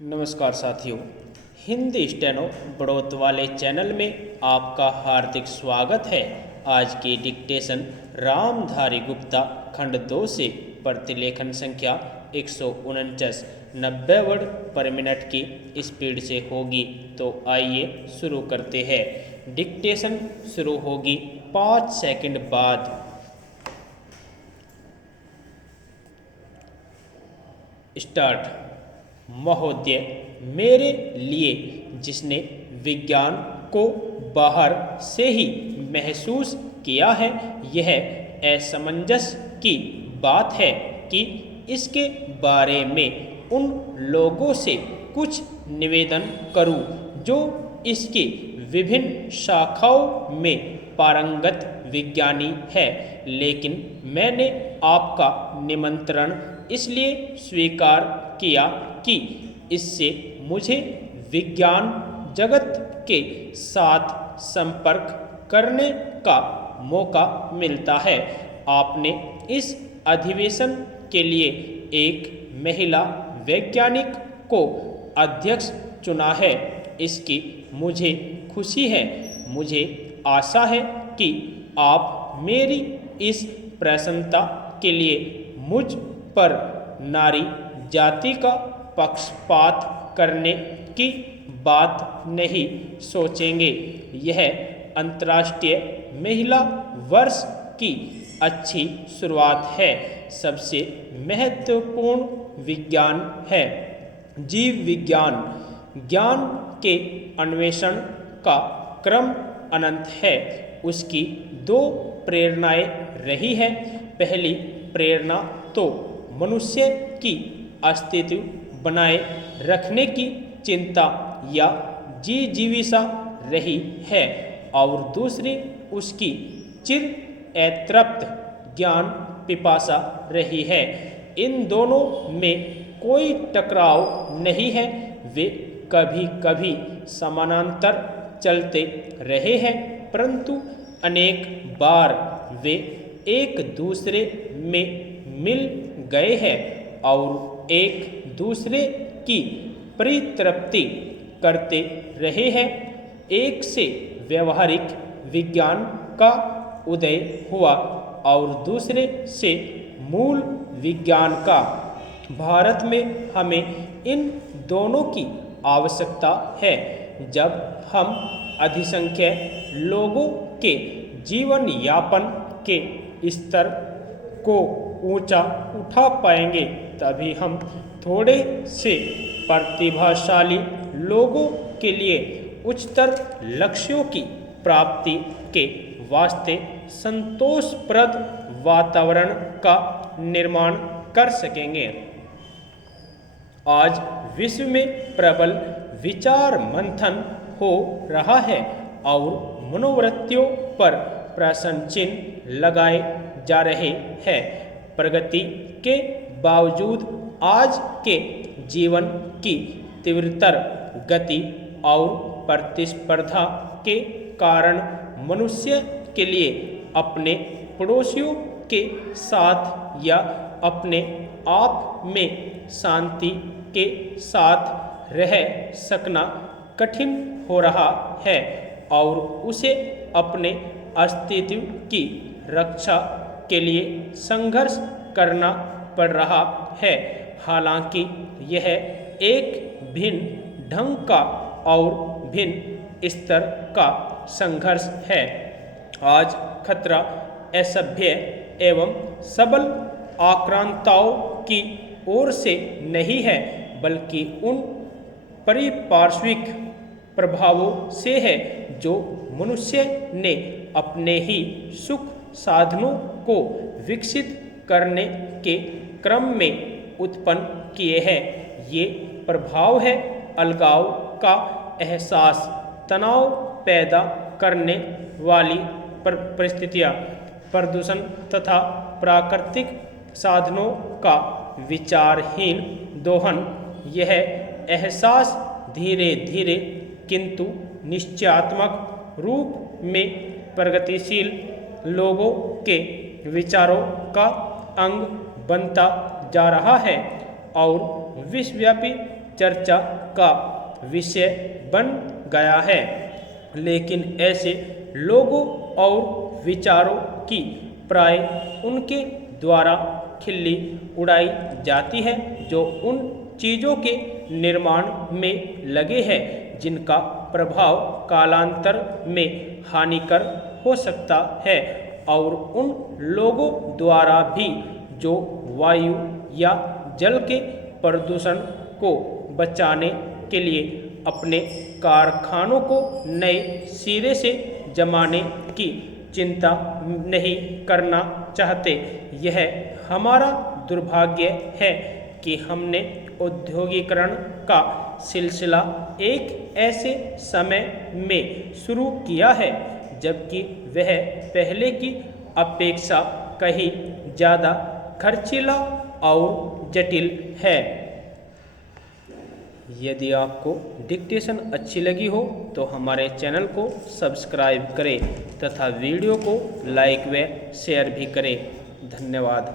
नमस्कार साथियों, हिंदी स्टेनो बढ़ोत वाले चैनल में आपका हार्दिक स्वागत है। आज की डिक्टेशन रामधारी गुप्ता खंड 2 से प्रतिलेखन संख्या 149 90 वर्ड पर मिनट की स्पीड से होगी। तो आइए शुरू करते हैं। डिक्टेशन शुरू होगी 5 सेकंड बाद। स्टार्ट। महोदय, मेरे लिए जिसने विज्ञान को बाहर से ही महसूस किया है, यह असमंजस की बात है कि इसके बारे में उन लोगों से कुछ निवेदन करूं जो इसकी विभिन्न शाखाओं में पारंगत विज्ञानी है। लेकिन मैंने आपका निमंत्रण इसलिए स्वीकार किया कि इससे मुझे विज्ञान जगत के साथ संपर्क करने का मौका मिलता है। आपने इस अधिवेशन के लिए एक महिला वैज्ञानिक को अध्यक्ष चुना है। इसकी मुझे खुशी है। मुझे आशा है कि आप मेरी इस प्रसन्नता के लिए मुझ पर नारी जाति का पक्षपात करने की बात नहीं सोचेंगे। यह अंतर्राष्ट्रीय महिला वर्ष की अच्छी शुरुआत है। सबसे महत्वपूर्ण विज्ञान है जीव विज्ञान। ज्ञान के अन्वेषण का क्रम अनंत है। उसकी दो प्रेरणाएं रही है। पहली प्रेरणा तो मनुष्य की अस्तित्व बनाए रखने की चिंता या जिजीविषा रही है, और दूसरी उसकी चिर अतृप्त ज्ञान पिपासा रही है। इन दोनों में कोई टकराव नहीं है। वे कभी कभी समानांतर चलते रहे हैं, परंतु अनेक बार वे एक दूसरे में मिल गए हैं और एक दूसरे की परितृप्ति करते रहे हैं। एक से व्यवहारिक विज्ञान का उदय हुआ और दूसरे से मूल विज्ञान का। भारत में हमें इन दोनों की आवश्यकता है। जब हम अधिसंख्यक लोगों के जीवन यापन के स्तर को ऊंचा उठा पाएंगे, तभी हम थोड़े से प्रतिभाशाली लोगों के लिए उच्चतर लक्ष्यों की प्राप्ति के वास्ते संतोषप्रद वातावरण का निर्माण कर सकेंगे। आज विश्व में प्रबल विचार मंथन हो रहा है और मनोवृत्तियों पर प्रश्न चिन्ह लगाए जा रहे हैं। प्रगति के बावजूद आज के जीवन की तीव्रतर गति और प्रतिस्पर्धा के कारण मनुष्य के लिए अपने पड़ोसियों के साथ या अपने आप में शांति के साथ रह सकना कठिन हो रहा है और उसे अपने अस्तित्व की रक्षा के लिए संघर्ष करना पड़ रहा है। हालांकि यह एक भिन्न ढंग का और भिन्न स्तर का संघर्ष है। आज खतरा असभ्य एवं सबल आक्रांताओं की ओर से नहीं है, बल्कि उन पारिपार्श्विक प्रभावों से है जो मनुष्य ने अपने ही सुख साधनों को विकसित करने के क्रम में उत्पन्न किए हैं। ये प्रभाव है अलगाव का एहसास, तनाव पैदा करने वाली परिस्थितियाँ, प्रदूषण तथा प्राकृतिक साधनों का विचारहीन दोहन। यह एहसास धीरे धीरे किंतु निश्चयात्मक रूप में प्रगतिशील लोगों के विचारों का अंग बनता जा रहा है और विश्वव्यापी चर्चा का विषय बन गया है। लेकिन ऐसे लोगों और विचारों की प्राय उनके द्वारा खिल्ली उड़ाई जाती है जो उन चीज़ों के निर्माण में लगे हैं जिनका प्रभाव कालांतर में हानिकर हो सकता है, और उन लोगों द्वारा भी जो वायु या जल के प्रदूषण को बचाने के लिए अपने कारखानों को नए सिरे से जमाने की चिंता नहीं करना चाहते। यह हमारा दुर्भाग्य है कि हमने औद्योगिकरण का सिलसिला एक ऐसे समय में शुरू किया है जबकि वह पहले की अपेक्षा कहीं ज़्यादा खर्चीला और जटिल है। यदि आपको डिक्टेशन अच्छी लगी हो तो हमारे चैनल को सब्सक्राइब करें तथा वीडियो को लाइक व शेयर भी करें। धन्यवाद।